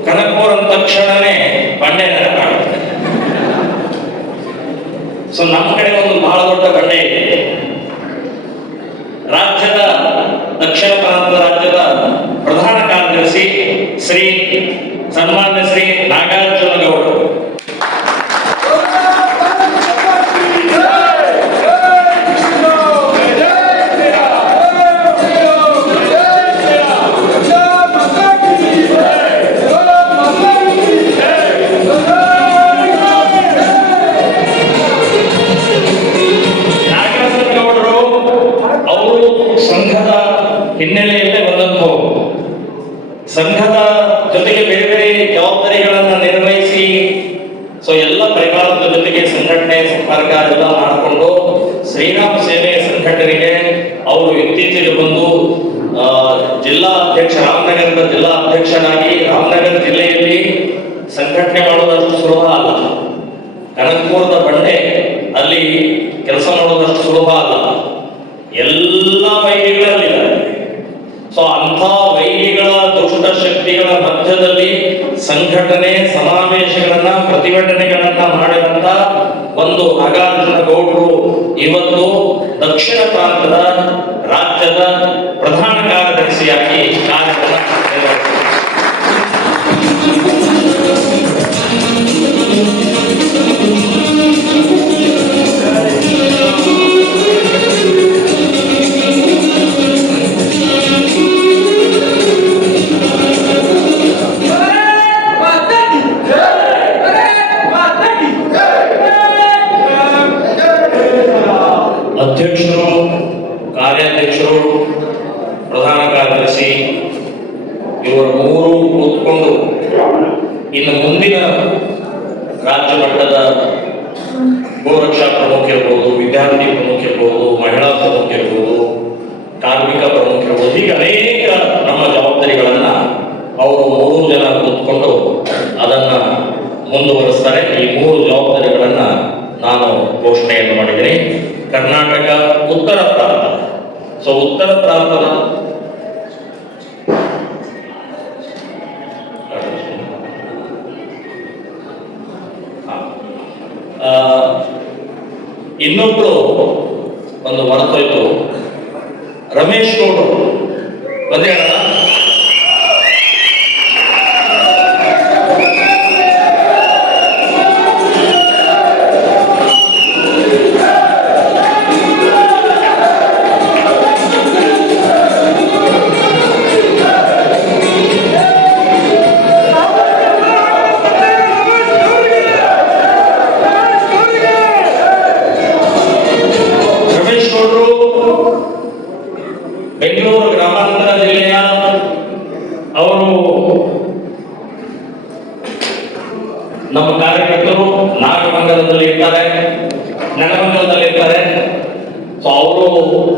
ಕನಕ್ಪುರ್ ಅಂದ ತಕ್ಷಣನೇ ಬಂಡೆ ಕಾಣುತ್ತೆ. ಸೊ ನಮ್ಮ ಕಡೆ ಒಂದು ಬಹಳ ದೊಡ್ಡ ಬಂಡೆ ಇದೆ. ರಾಜ್ಯದ ದಕ್ಷಿಣ ಪ್ರಾಂತದ ರಾಜ್ಯದ ಪ್ರಧಾನ ಕಾರ್ಯದರ್ಶಿ ಸನ್ಮಾನ್ಯ ಶ್ರೀ ನಾಗಾರ್ಜುನ ಗೌಡರು. ಹಿನ್ನೆಲೆಯಲ್ಲೇ ಬಂದಂಥವು ಸಂಘದ ಜೊತೆಗೆ ಬೇರೆ ಬೇರೆ ಜವಾಬ್ದಾರಿಗಳನ್ನು ನಿರ್ವಹಿಸಿ ಸೊ ಎಲ್ಲ ಪರಿವಾರದ ಜೊತೆಗೆ ಸಂಘಟನೆ ಸಂಪರ್ಕ ಎಲ್ಲ ಮಾಡಿಕೊಂಡು ಶ್ರೀರಾಮ ಸೇನೆ ಸಂಘಟನೆಗೆ ಅವರು ಇತ್ತೀಚೆಗೆ ಬಂದು ಜಿಲ್ಲಾ ಅಧ್ಯಕ್ಷ ರಾಮನಗರದ ಜಿಲ್ಲಾ ಅಧ್ಯಕ್ಷರಾಗಿ ರಾಮನಗರ ಜಿಲ್ಲೆಯಲ್ಲಿ ಸಂಘಟನೆ ಮಾಡೋದಷ್ಟು ಸುಲಭ ಅಲ್ಲ. ಕನಕಪುರದ ಬಂಡೆ ಅಲ್ಲಿ ಕೆಲಸ ಮಾಡೋದಷ್ಟು ಸುಲಭ ಅಲ್ಲ. ಎಲ್ಲ ವೈರಿಗಳಲ್ಲಿದ್ದಾರೆ. ಸೊ ಅಂಥ ವೈರಿಗಳ ದುಷ್ಟ ಶಕ್ತಿಗಳ ಮಧ್ಯದಲ್ಲಿ ಸಂಘಟನೆ ಸಮಾವೇಶಗಳನ್ನ ಪ್ರತಿಭಟನೆಗಳನ್ನ ಮಾಡಿದಂತ ಒಂದು ನಾಗಾರ್ಜುನ ಗೌಡರು ಇವತ್ತು ದಕ್ಷಿಣ ಪ್ರಾಂತದ ರಾಜ್ಯದ ಪ್ರಧಾನ ಕಾರ್ಯದರ್ಶಿಯಾಗಿ ಕಾರ್ಯಕ್ರಮ ಅಧ್ಯಕ್ಷರು, ಕಾರ್ಯಾಧ್ಯಕ್ಷರು, ಪ್ರಧಾನ ಕಾರ್ಯದರ್ಶಿ ಇವರು ಮೂರು ಕೂತ್ಕೊಂಡು ಇನ್ನು ಮುಂದಿನ ರಾಜ್ಯ ಮಟ್ಟದ ಗೋರಕ್ಷಾ ಪ್ರಮುಖ ಇರ್ಬೋದು, ವಿದ್ಯಾರ್ಥಿ ಪ್ರಮುಖ ಇರ್ಬೋದು, ಮಹಿಳಾ ಪ್ರಮುಖ ಇರ್ಬೋದು, ಕಾರ್ಮಿಕ ಪ್ರಮುಖ ಇರ್ಬೋದು, ಹೀಗೆ ಅನೇಕ ನಮ್ಮ ಜವಾಬ್ದಾರಿಗಳನ್ನ ಅವರು ಮೂರು ಜನ ಕೂತ್ಕೊಂಡು ಅದನ್ನ ಮುಂದುವರಿಸ್ತಾರೆ. ಈ ಮೂರು ಜವಾಬ್ದಾರಿಗಳನ್ನ ನಾನು ಘೋಷಣೆಯನ್ನು ಮಾಡಿದ್ದೀನಿ. ಕರ್ನಾಟಕ ಉತ್ತರ ಪ್ರಾಂತ ಸೊ ಉತ್ತರ ಪ್ರಾಂತದ ಇನ್ನೊಬ್ರು ಒಂದು ಹೊರತೋಯ್ತು, ರಮೇಶ್ ಗೌಡ್ರು ಬಂದೇ ಅಣ್ಣ. ಬೆಂಗಳೂರು ಗ್ರಾಮಾಂತರ ಜಿಲ್ಲೆಯ ಅವರು ನಮ್ಮ ಕಾರ್ಯಕರ್ತರು ನಾಗಮಂಗಲದಲ್ಲಿ ಇರ್ತಾರೆ, ನೆಲಮಂಗಲದಲ್ಲಿ ಇರ್ತಾರೆ. ಸೊ ಅವರು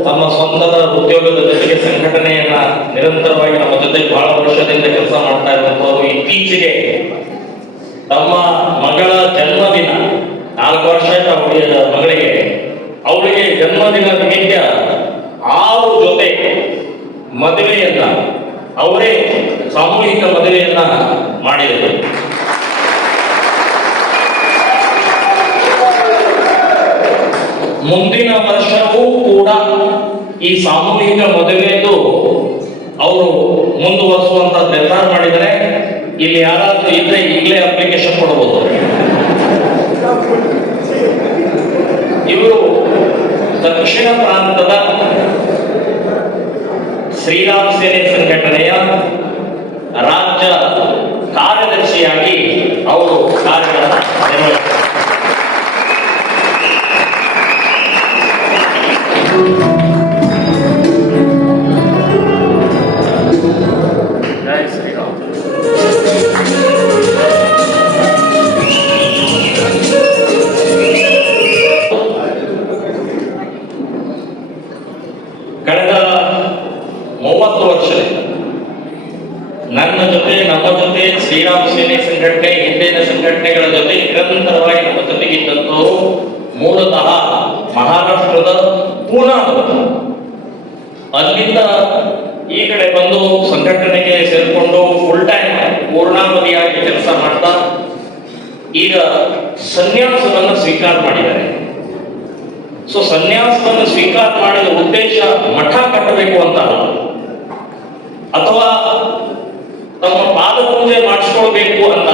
ತಮ್ಮ ಸ್ವಂತದ ಉದ್ಯೋಗದ ಜೊತೆಗೆ ಸಂಘಟನೆಯನ್ನ ನಿರಂತರವಾಗಿ ನಮ್ಮ ಜೊತೆ ಬಹಳ ವರ್ಷದಿಂದ ಕೆಲಸ ಮಾಡ್ತಾ ಇರುವಂತವರು ಇತ್ತೀಚೆಗೆ ತಮ್ಮ ಮಗಳ ಜನ್ಮದಿನ 4 ವರ್ಷ ಆಯ್ತು ಮಗಳಿಗೆ, ಅವಳಿಗೆ ಜನ್ಮದಿನ ನಿಮಿತ್ತ 6 ಜೊತೆ ಮದುವೆಯನ್ನ ಅವರೇ ಸಾಮೂಹಿಕ ಮದುವೆಯನ್ನ ಮಾಡಿದರು. ಮುಂದಿನ ವರ್ಷವೂ ಕೂಡ ಈ ಸಾಮೂಹಿಕ ಮದುವೆಯದು ಅವರು ಮುಂದುವರಿಸುವಂತ ನಿರ್ಧಾರ ಮಾಡಿದರೆ ಇಲ್ಲಿ ಯಾರಾದ್ರೂ ಇದ್ರೆ ಈಗಲೇ ಅಪ್ಲಿಕೇಶನ್ ಕೊಡಬಹುದು. ಇವರು ದಕ್ಷಿಣ ಪ್ರಾಂತದ ಶ್ರೀರಾಮ್ ಸೇನೆ ಸಂಘಟನೆಯ ರಾಜ್ಯ ಕಾರ್ಯದರ್ಶಿಯಾಗಿ ಅವರು ಕಾರ್ಯಗಳನ್ನು ನಿರ್ವಹಿಸಿದ್ದಾರೆ. ಜೈ ಶ್ರೀರಾಮ್. ಕಳೆದ 30 ವರ್ಷದಿಂದ ನನ್ನ ಜೊತೆ, ನಮ್ಮ ಜೊತೆ ಶ್ರೀರಾಮ್ ಸೇನೆ ಸಂಘಟನೆ, ಹಿಂದಿನ ಸಂಘಟನೆಗಳ ಜೊತೆ ನಿರಂತರವಾಗಿ ನಮ್ಮ ಜೊತೆಗಿದ್ದಂಥವರು ಮೂಲತಃ ಮಹಾರಾಷ್ಟ್ರದ ಪೂನಾದವರು. ಅಲ್ಲಿಂದ ಈ ಕಡೆ ಬಂದು ಸಂಘಟನೆಗೆ ಸೇರಿಕೊಂಡು ಫುಲ್ ಟೈಮ್ ಪೂರ್ಣಾವಧಿಯಾಗಿ ಕೆಲಸ ಮಾಡ್ತಾ ಈಗ ಸನ್ಯಾಸವನ್ನು ಸ್ವೀಕಾರ ಮಾಡಿದ್ದಾರೆ. ಸೊ ಸನ್ಯಾಸವನ್ನು ಸ್ವೀಕಾರ ಮಾಡಿದ ಉದ್ದೇಶ ಮಠ ಕಟ್ಟಬೇಕು ಅಂತ ಅಥವಾ ತಮ್ಮ ಪಾದ ಪೂಜೆ ಮಾಡಿಸ್ಕೊಳ್ಬೇಕು ಅಂತ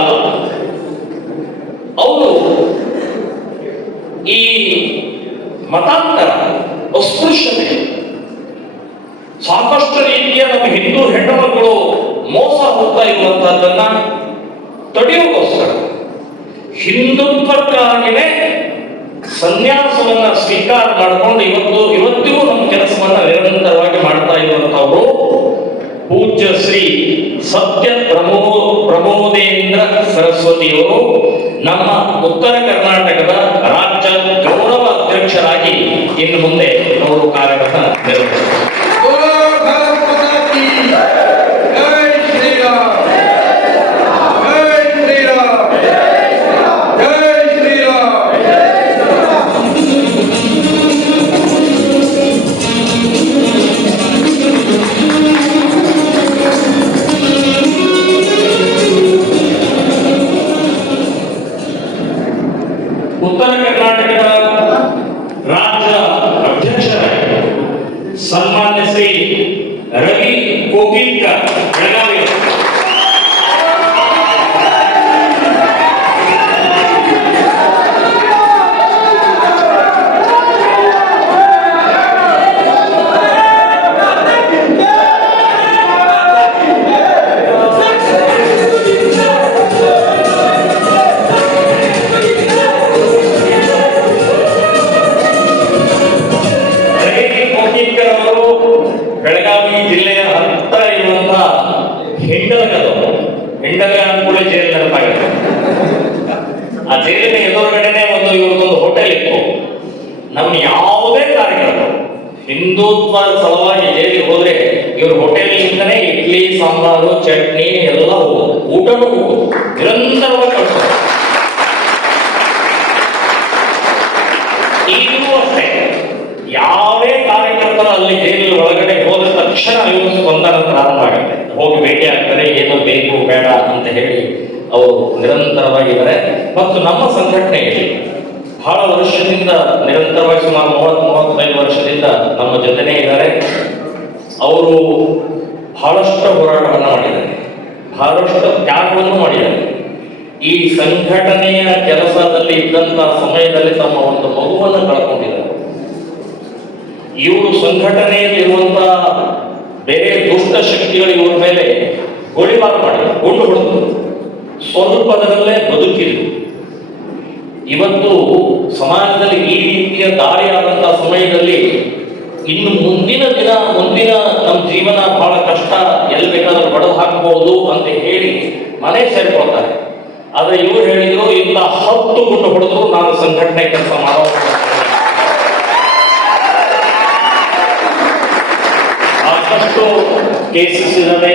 ಅವರು ಈ ಮತಾಂತರ, ಅಸ್ಪೃಶ್ಯತೆ, ಸಾಕಷ್ಟು ರೀತಿಯ ನಮ್ಮ ಹಿಂದೂ ಹೆಣ್ಣು ಮಕ್ಕಳು ಮೋಸ ಹೋಗ್ತಾ ಇರುವಂತಹದ್ದನ್ನ ತಡೆಯೋಕ್ಕೋಸ್ಕರ ಹಿಂದುತ್ವಕ್ಕಾಗಿನೇ ಸನ್ಯಾಸವನ್ನ ಸ್ವೀಕಾರ ಮಾಡಿಕೊಂಡು ಇವತ್ತಿಗೂ ನಮ್ಮ ಕೆಲಸವನ್ನ ನಿರಂತರವಾಗಿ ಮಾಡ್ತಾ ಇರುವಂತವರು ಪೂಜ್ಯ ಶ್ರೀ ಸತ್ಯ ಪ್ರಮೋದೇಂದ್ರ ಸರಸ್ವತಿಯವರು ನಮ್ಮ ಉತ್ತರ ಕರ್ನಾಟಕದ ರಾಜ್ಯ ಗೌರವ ಅಧ್ಯಕ್ಷರಾಗಿ ಇನ್ನು ಮುಂದೆ ಅವರು ಕಾರ್ಯವನ್ನು ನಿರ್ವಹಿಸುತ್ತಾರೆ. ಉತ್ತರ ಕರ್ನಾಟಕದ ರಾಜ್ಯ ಅಧ್ಯಕ್ಷರಾಗಿ ಸನ್ಮಾನ್ಯ ಶ್ರೀ ರವಿ ಕೋಕಿಲ್ಕರ್ ಬೆಳಗಾವಿ ಬೆಳಗಾವಿ ಜಿಲ್ಲೆಯ ಹತ್ತಿರ ಇರುವಂತಹ ಹಿಂಡಲಗ ಕೂಡ ಜೈಲು ನೆನಪಾಗುತ್ತೆ. ಆ ಜೈಲಿನ ಎದುರುಗಡೆನೆ ಇವ್ರದೊಂದು ಹೋಟೆಲ್ ಇತ್ತು. ನಮ್ಮ ಯಾವುದೇ ಕಾರ್ಯಕ್ರಮ ಹಿಂದುತ್ವದ ಸಲುವಾಗಿ ಜೈಲಿಗೆ ಹೋದ್ರೆ ಇವ್ರ ಹೋಟೆಲ್ನಿಂದನೇ ಇಡ್ಲಿ, ಸಾಂಬಾರು, ಚಟ್ನಿ ಎಲ್ಲ ಹೋಗೋದು, ಊಟನೂ ಹೋಗೋದು, ನಿರಂತರವಾಗಿ ಕಳಿಸೋದು. ಈಗಲೂ ಅಷ್ಟೇ ಯಾವೇ ಕಾರ್ಯಕರ್ತರು ಅಲ್ಲಿ ಜೈಲಿನ ಒಳಗಡೆ ಹೋದ ತಕ್ಷಣ ಇವರು ಸ್ಪಂದನ ಪ್ರಾರಂಭ ಆಗುತ್ತೆ, ಹೋಗಿ ಭೇಟಿ ಆಗ್ತಾರೆ, ಏನು ಬೇಕು ಬೇಡ ಅಂತ ಹೇಳಿ ಅವರು ನಿರಂತರವಾಗಿದ್ದಾರೆ. ಮತ್ತು ನಮ್ಮ ಸಂಘಟನೆಯಲ್ಲಿ ಬಹಳ ವರ್ಷದಿಂದ ನಿರಂತರವಾಗಿ ಸುಮಾರು 30-35 ವರ್ಷದಿಂದ ನಮ್ಮ ಜೊತೆನೇ ಇದ್ದಾರೆ. ಅವರು ಬಹಳಷ್ಟು ಹೋರಾಟವನ್ನು ಮಾಡಿದ್ದಾರೆ, ಬಹಳಷ್ಟು ತ್ಯಾಗವನ್ನು ಮಾಡಿದ್ದಾರೆ. ಈ ಸಂಘಟನೆಯ ಕೆಲಸದಲ್ಲಿ ಇದ್ದಂತ ಸಮಯದಲ್ಲಿ ತಮ್ಮ ಒಂದು ಮಗುವನ್ನು ಕಳ್ಕೊಂಡಿದ್ದಾರೆ. ಇವರು ಸಂಘಟನೆಯಲ್ಲಿರುವಂತಹ ಬೇರೆ ದುಷ್ಟ ಶಕ್ತಿಗಳು ಇವರ ಮೇಲೆ ಗೋಳಿಬಾರ ಮಾಡಿದ್ರು, ಗುಂಡು ಹೊಡೆದು ಸ್ವಲ್ಪದರಲ್ಲೇ ಬದುಕಿದ್ರು. ಇವತ್ತು ಸಮಾಜದಲ್ಲಿ ಈ ರೀತಿಯ ದಾಳಿಯಾದಂತಹ ಸಮಯದಲ್ಲಿ ಇನ್ನು ಮುಂದಿನ ನಮ್ಮ ಜೀವನ ಬಹಳ ಕಷ್ಟ, ಎಲ್ಲಿ ಬೇಕಾದ್ರೂ ಬಡದು ಹಾಕಬಹುದು ಅಂತ ಹೇಳಿ ಮನೆ ಸೇರ್ಕೊಳ್ತಾರೆ. ಆದ್ರೆ ಇವರು ಹೇಳಿದ್ರು, ಇಲ್ಲ 10 ಗುಂಡು ಹೊಡೆದ್ರು ನಾನು ಸಂಘಟನೆ ಕೆಲಸ ಮಾಡೋ. ಸಾಕಷ್ಟು ಕೇಸಸ್ ಇದಾವೆ.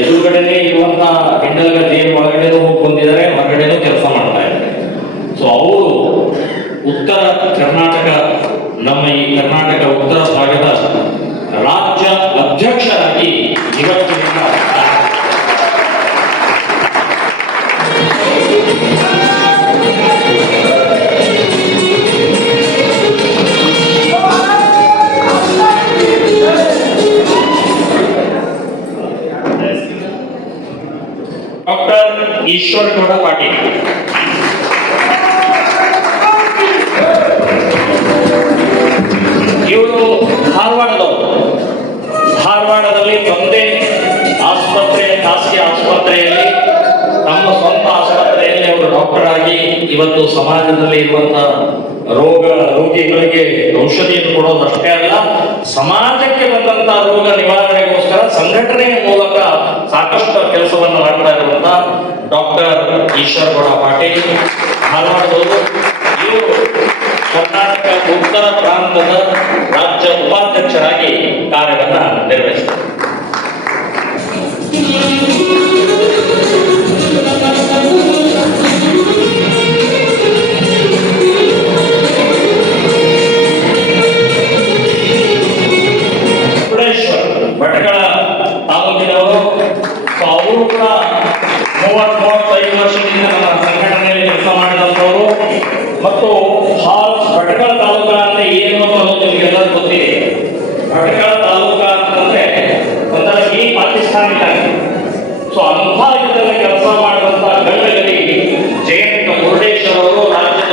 ಎದುರುಗಡೆನೆ ಇರುವಂತ ಹಿಂಡಲ್ಗ ಜೈಲ್ ಒಳಗಡೆನೂ ಹೋಗಿ ಬಂದಿದ್ದಾರೆ, ಹೊರಗಡೆನೂ ಕೆಲಸ ಮಾಡ್ತಾ ಇದ್ದಾರೆ. ಸೊ ಅವರು ಉತ್ತರ ಕರ್ನಾಟಕ, ನಮ್ಮ ಈ ಕರ್ನಾಟಕ ಉತ್ತರ ಭಾಗದ ರಾಜ್ಯ ಅಧ್ಯಕ್ಷರಾಗಿ ಇವತ್ತಿನಿಂದ ಡಾಕ್ಟರ್ ಈಶ್ವರಗೌಡ ಪಾಟೀಲ್. ಇವರು ಧಾರವಾಡದಲ್ಲಿ ಒಂದೇ ಆಸ್ಪತ್ರೆ, ಖಾಸಗಿ ಆಸ್ಪತ್ರೆಯಲ್ಲಿ, ತಮ್ಮ ಸ್ವಂತ ಆಸ್ಪತ್ರೆಯಲ್ಲಿ ಅವರು ಡಾಕ್ಟರ್ ಆಗಿ ಇವತ್ತು ಸಮಾಜದಲ್ಲಿ ಇರುವಂತಹ ರೋಗಿಗಳಿಗೆ ಔಷಧಿಯನ್ನು ಕೊಡೋದಷ್ಟೇ ಅಲ್ಲ, ಸಮಾಜಕ್ಕೆ ಬಂದಂತಹ ರೋಗ ನಿವಾರಣೆಗೋಸ್ಕರ ಸಂಘಟನೆಯ ಮೂಲಕ ಸಾಕಷ್ಟು ಕೆಲಸವನ್ನು ಮಾಡ್ತಾ ಇರುವಂತಹ ಡಾಕ್ಟರ್ ಈಶ್ವರಗೌಡ ಪಾಟೀಲ್ ಧಾರವಾಡದವರು. ಇವರು ಕರ್ನಾಟಕ ಉತ್ತರ ಪ್ರಾಂತದ ರಾಜ್ಯ ಉಪಾಧ್ಯಕ್ಷರಾಗಿ ಕಾರ್ಯವನ್ನು ನಿರ್ವಹಿಸಿದರು. ಭಟ್ಕಳ ತಾಲೂಕಿನವರು. ಅವರು ಕೂಡ 30-35 ವರ್ಷದಿಂದ ನಮ್ಮ ಸಂಘಟನೆಯಲ್ಲಿ ಕೆಲಸ ಮಾಡಿದಂಥವರು. ಮತ್ತು ಭಟ್ಕಳ ತಾಲೂಕ ಅಂದ್ರೆ ಏನು ಅನ್ನೋದು ನಿಮಗೆಲ್ಲರೂ ಗೊತ್ತಿದೆ. ಭಟ್ಕಳ ತಾಲೂಕ ಅಂತಂದ್ರೆ ಒಂಥರ ಈ ಪಾಕಿಸ್ತಾನ ಇದ್ದಾಗ. ಸೊ ಅಂಥ ಇದರಲ್ಲಿ ಕೆಲಸ ಮಾಡುವಂತ ಗಂಡಗಲಿ ಜಯಂತ ಮುರುಡೇಶ್ವರ ಅವರು ರಾಜ್ಯದ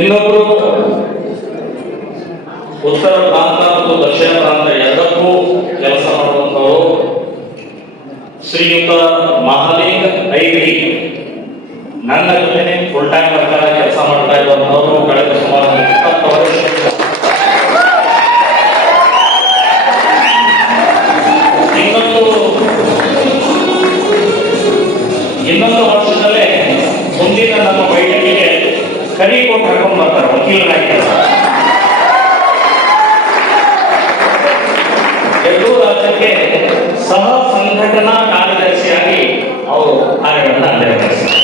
ಇನ್ನೊಬ್ಬರು ಉತ್ತರ ಪ್ರಾಂತ ಮತ್ತು ದಕ್ಷಿಣ ಪ್ರಾಂತ ಎರಡಕ್ಕೂ ಕೆಲಸ ಮಾಡುವಂತವರು ಶ್ರೀಯುತ ಮಹಾಲಿಂಗ ಐಗಡಿ. ನನ್ನ ಜೊತೆ ಫುಲ್ ಟೈಮ್ ಪ್ರಕಾರ ಕೆಲಸ ಮಾಡ್ತಾ ಇರುವಂತವರು ಕಳೆದ ಸುಮಾರು 20 ವರ್ಷ. ಇನ್ನೊಂದು ವರ್ಷದಲ್ಲೇ ಮುಂದಿನ ನಮ್ಮ ಬೈಠಕಿಗೆ ಕರಿ ಕೊಟ್ಟು ಹಾಕೊಂಡು ಬರ್ತಾರೆ, ವಕೀಲರಾಗಿ. ಎರಡೂ ರಾಜ್ಯಕ್ಕೆ ಸಹ ಸಂಘಟನಾ ಕಾರ್ಯದರ್ಶಿಯಾಗಿ ಅವರು ಕಾರ್ಯಗಳನ್ನು ನಿರ್ವಹಿಸಿದ್ದಾರೆ.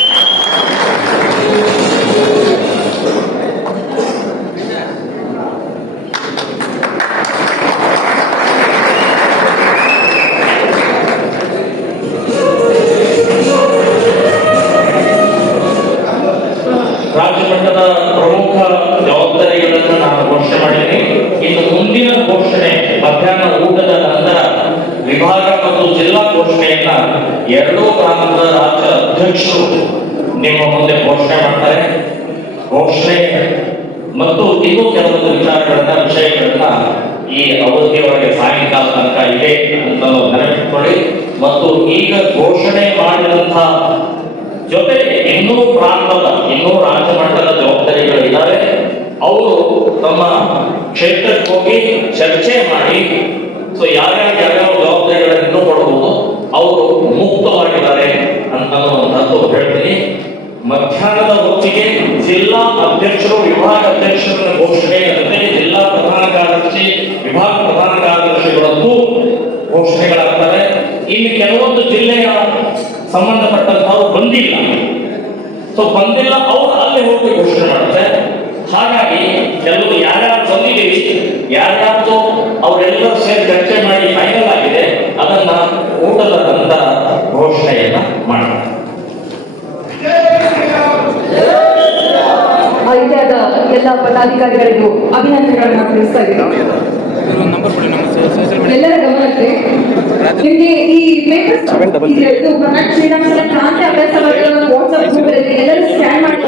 ರಾಜ್ಯ ಮಟ್ಟದ ಪ್ರಮುಖ ಜವಾಬ್ದಾರಿಗಳನ್ನು ನಾನು ಘೋಷಣೆ ಮಾಡಿದ್ದೀನಿ. ಇನ್ನು ಮುಂದಿನ ಘೋಷಣೆ ಮಧ್ಯಾಹ್ನ ಊಟದ ನಂತರ ವಿಭಾಗ ಮತ್ತು ಜಿಲ್ಲಾ ಘೋಷಣೆಯನ್ನ ಎರಡೂ ಪ್ರಾಂತದ ರಾಜ್ಯ ಅಧ್ಯಕ್ಷರು ನಿಮ್ಮ ಮುಂದೆ ಘೋಷಣೆ ಮಾಡ್ತಾರೆ. ಘೋಷಣೆ ಮತ್ತು ಇನ್ನೂ ಕೆಲವೊಂದು ವಿಷಯಗಳನ್ನ ಈ ಅವಧಿಯವರೆಗೆ ಸಾಯಂಕಾಲ ತನಕ ಇದೆ ಅಂತ ನೆನಪಿಟ್ಕೊಳ್ಳಿ. ಮತ್ತು ಈಗ ಘೋಷಣೆ ಮಾಡಿದಂತಹ ಜೊತೆಗೆ ಇನ್ನೂ ಪ್ರಾಂತದ ಇನ್ನೂ ರಾಜ್ಯ ಮಟ್ಟದ ಜವಾಬ್ದಾರಿಗಳು ಇದ್ದಾವೆ. ಅವರು ತಮ್ಮ ಕ್ಷೇತ್ರಕ್ಕೆ ಹೋಗಿ ಚರ್ಚೆ ಮಾಡಿ ಸೊ ಯಾವ್ಯಾವ ಜವಾಬ್ದಾರಿಗಳನ್ನು ಇನ್ನೂ ಕೊಡಬಹುದು ಅವರು ಮುಕ್ತವಾಗಿದ್ದಾರೆ ಅಂತ ಹೇಳ್ತೀನಿ. ಮಧ್ಯಾಹ್ನದ ಹೊತ್ತಿಗೆ ಜಿಲ್ಲಾ ಅಧ್ಯಕ್ಷರು ವಿಭಾಗ ಅಧ್ಯಕ್ಷರ ಘೋಷಣೆ ಜೊತೆ ಜಿಲ್ಲಾ ಪ್ರಧಾನ ಕಾರ್ಯದರ್ಶಿ ವಿಭಾಗ ಪ್ರಧಾನ ಕಾರ್ಯದರ್ಶಿಗಳದ್ದು ಘೋಷಣೆಗಳಾಗ್ತವೆ. ಇಲ್ಲಿ ಕೆಲವೊಂದು ಜಿಲ್ಲೆಯ ಸಂಬಂಧಪಟ್ಟಂತವ್ರು ಬಂದಿಲ್ಲ, ಸೊ ಬಂದಿಲ್ಲ ಅವ್ರು ಅಲ್ಲಿ ಹೋಗಿ ಘೋಷಣೆ ಮಾಡುತ್ತೆ. ಹಾಗಾಗಿ ಕೆಲವು ಯಾರ್ಯಾರು ಬಂದಿದ್ದೀವಿ ಯಾರ್ಯಾರು ಅವರೆಲ್ಲರೂ ಸೇರಿ ಚರ್ಚೆ ಮಾಡಿ ಫೈನಲ್ ಆಗಿದೆ ಅದನ್ನ ಊಟದ ನಂತರ ಘೋಷಣೆಯನ್ನ ಮಾಡ್ತಾರೆ. ಆಯ್ಕೆಯಾದ ಎಲ್ಲ ಪದಾಧಿಕಾರಿಗಳಿಗೂ ಅಭಿನಂದನೆಗಳನ್ನ ತಿಳಿಸ್ತಾ ಇದ್ದೀನಿ. ಎಲ್ಲರ ಗಮನಕ್ಕೆ ನಿಮಗೆ ಈ ಪೇಪರ್ಸ್ ಇದು ಕರ್ನಾಟಕ ಶ್ರೀರಾಮಚಂದ್ರ ಕ್ರಾಂತಿ ಅಭ್ಯಾಸ ವಾಟ್ಸ್ಆಪ್ ಗ್ರೂಪ್ ಎಲ್ಲರೂ ಸ್ಕ್ಯಾನ್ ಮಾಡಿ